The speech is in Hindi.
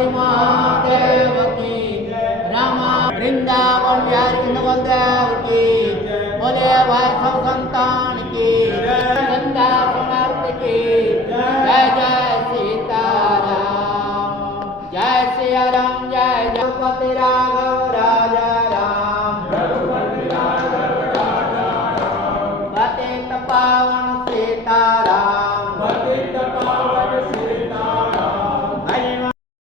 पार्वती महादेव की रामा वृंदावन बिहारी नवलदेव की बोले भाई सब संतान की नंदा समाप्त की जय जय सीताराम जय सिया राम जय जगपति राम